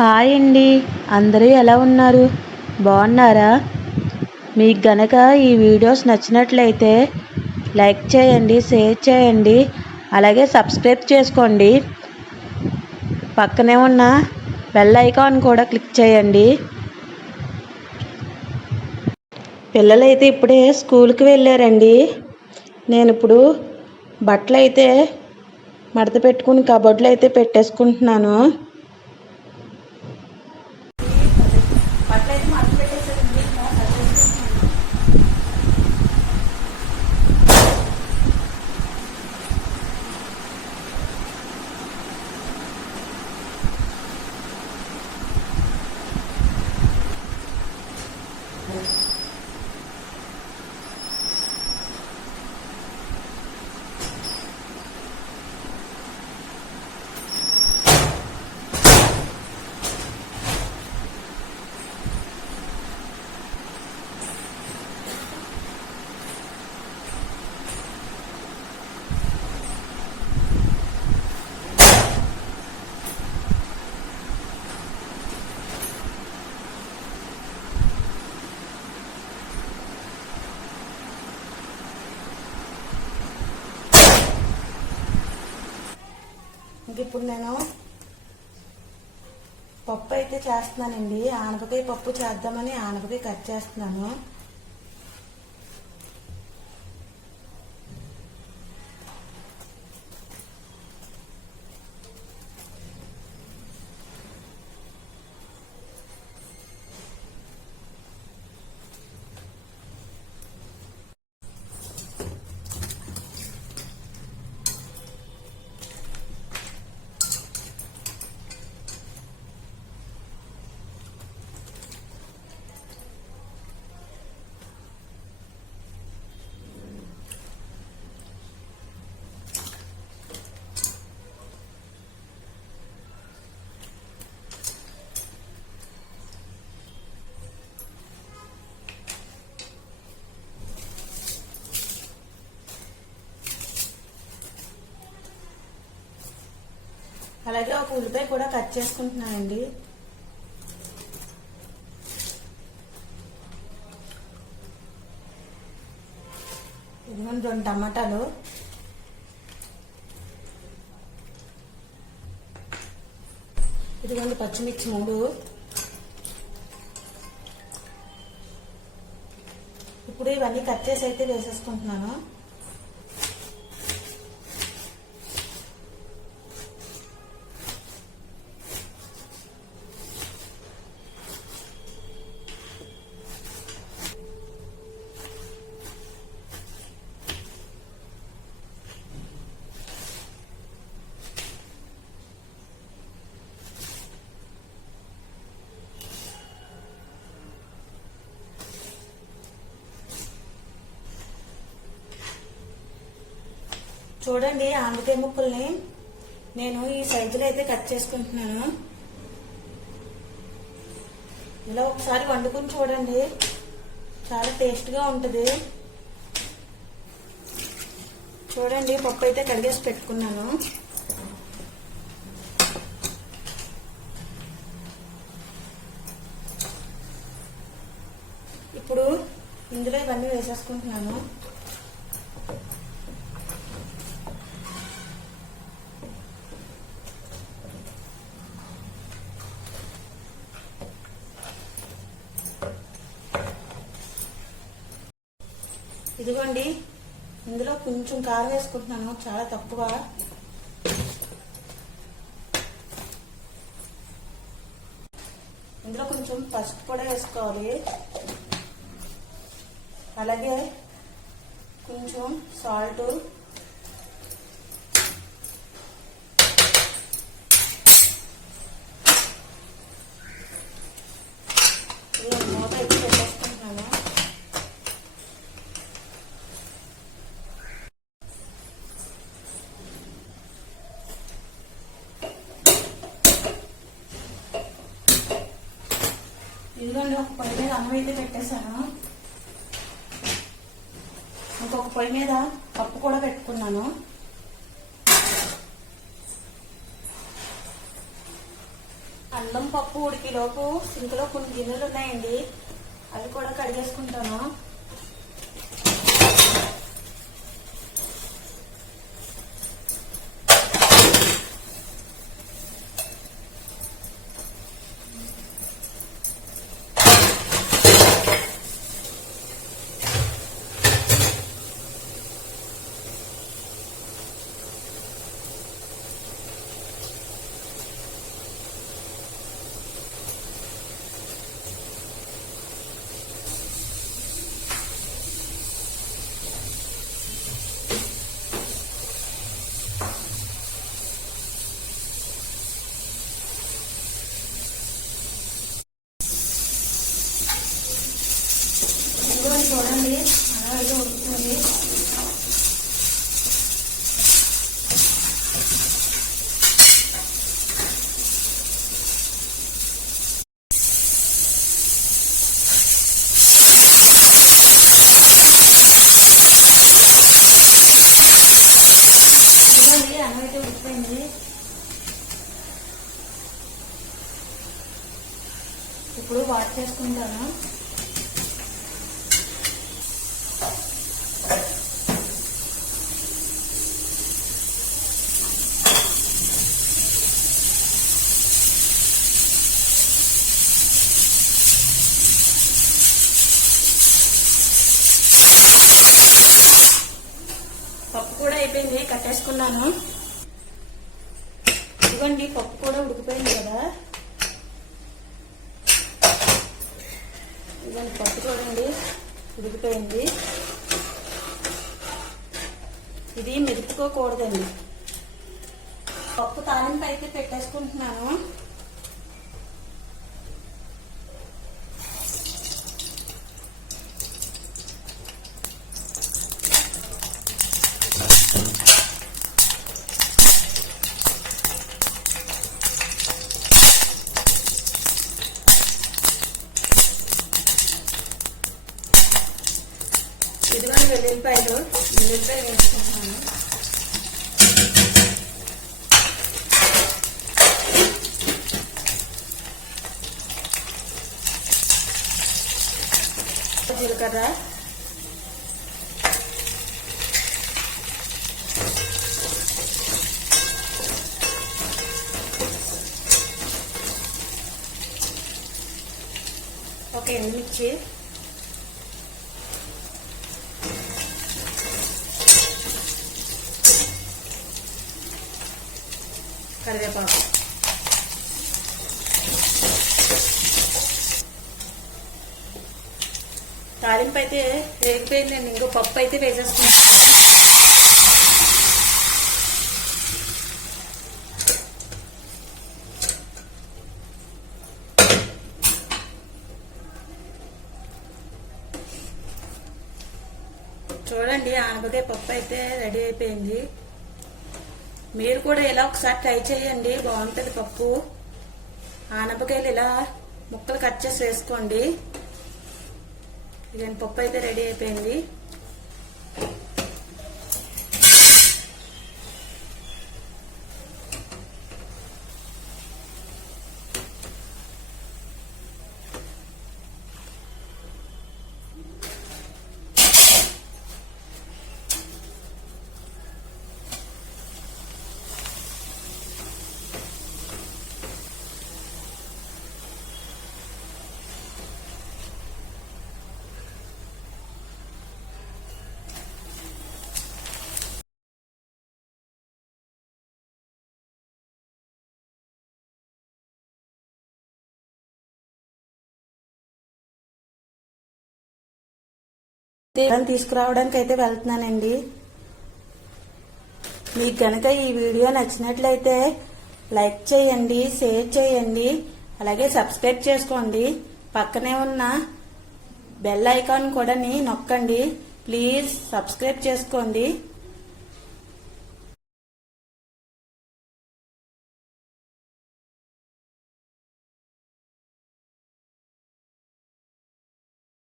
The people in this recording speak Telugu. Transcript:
హాయ్ అండి. అందరూ ఎలా ఉన్నారు? బాగున్నారా? మీకు గనక ఈ వీడియోస్ నచ్చినట్లయితే లైక్ చేయండి షేర్ చేయండి అలాగే సబ్స్క్రైబ్ చేసుకోండి. పక్కనే ఉన్న బెల్ ఐకాన్ కూడా క్లిక్ చేయండి. పిల్లలైతే ఇప్పుడే స్కూల్కి వెళ్ళారండి. నేను ఇప్పుడు బట్టలు అయితే మడత పెట్టుకుని కబోర్డ్లో అయితే పెట్టేసుకుంటున్నాను బట్టలు అయితే మడత పెట్టేసానండి ఇంక ఇప్పుడు నేను పప్పు అయితే చేస్తున్నానండి. ఆనపకాయ పప్పు చేద్దామని ఆనపకాయ కట్ చేస్తున్నాను. అలాగే ఒక ఉల్లిపాయ కూడా కట్ చేసుకుంటున్నానండి. ఇదిగోండి రెండు టమాటాలు. ఇదిగోండి పచ్చిమిర్చి మూడు. ఇప్పుడు ఇవన్నీ కట్ చేసి అయితే వేసేసుకుంటున్నాను. చూడండి ఆనపకాయ ముక్కల్ని. నేను ఈ సైజులో అయితే కట్ చేసుకుంటున్నాను. ఇలా ఒకసారి వండుకుని చూడండి. చాలా టేస్ట్గా ఉంటుంది. చూడండి పప్పు అయితే కడిగేసి పెట్టుకున్నాను. ఇప్పుడు ఇందులో ఇవన్నీ వేసేసుకుంటున్నాను. ఇదిగోండి ఇందులో కొంచెం కారం వేసుకుంటున్నాను చాలా తక్కువ. ఇందులో కొంచెం పసుపు కూడా వేసుకోవాలి. అలాగే కొంచెం సాల్ట్ ఇది మూత అయితే పెట్టేసుకుంటున్నాను ఇదిగోండి ఒక పొయ్యి మీద అన్నం అయితే పెట్టేశాను. ఇంకొక పొయ్యి మీద పప్పు కూడా పెట్టుకున్నాను. అన్నం పప్పు ఉడికిలోపు సింక్లో కొన్ని గిన్నెలు ఉన్నాయండి. అవి కూడా కడిగేసుకుంటాను ఇదిగోండి చూడండి. అలా అయితే ఉడుకుతుంది ఇదిగోండి ఉడిపోయింది ఇప్పుడు వాష్ చేసుకుంటాను పప్పు కూడా అయిపోయింది కట్టేసుకున్నాను ఇదిగోండి పప్పు కూడా ఉడికిపోయింది కదా. ఇదిగోండి పప్పు చూడండి ఉడికిపోయింది. ఇది మెరుపుకోకూడదండి పప్పు తాలింపు అయితే పెట్టేసుకుంటున్నాను. వెల్లుల్లిపాయలు వెల్లుల్లిపాయలు వేసుకుంటున్నాను జీలకర్ర ఒక ఎండుమిర్చి కరివేపాకు. తాలింపు అయితే వేగిపోయిందండి ఇంకో పప్పు అయితే వేసేస్తున్నాను చూడండి ఆనపకాయ పప్పు అయితే రెడీ అయిపోయింది. మీరు కూడా ఇలా ఒకసారి ట్రై చేయండి. బాగుంటుంది పప్పు. ఆనపకాయలు ఇలా ముక్కలు కట్ చేసి వేసుకోండి. ఇదండి పప్పు అయితే రెడీ అయిపోయింది. తీరం తీసుకురావడానికి అయితే వెళ్తున్నానండి. మీకు కనుక ఈ వీడియో నచ్చినట్లయితే లైక్ చేయండి షేర్ చేయండి అలాగే సబ్స్క్రైబ్ చేసుకోండి. పక్కనే ఉన్న బెల్ ఐకాన్ కూడా నొక్కండి. ప్లీజ్ సబ్స్క్రైబ్ చేసుకోండి.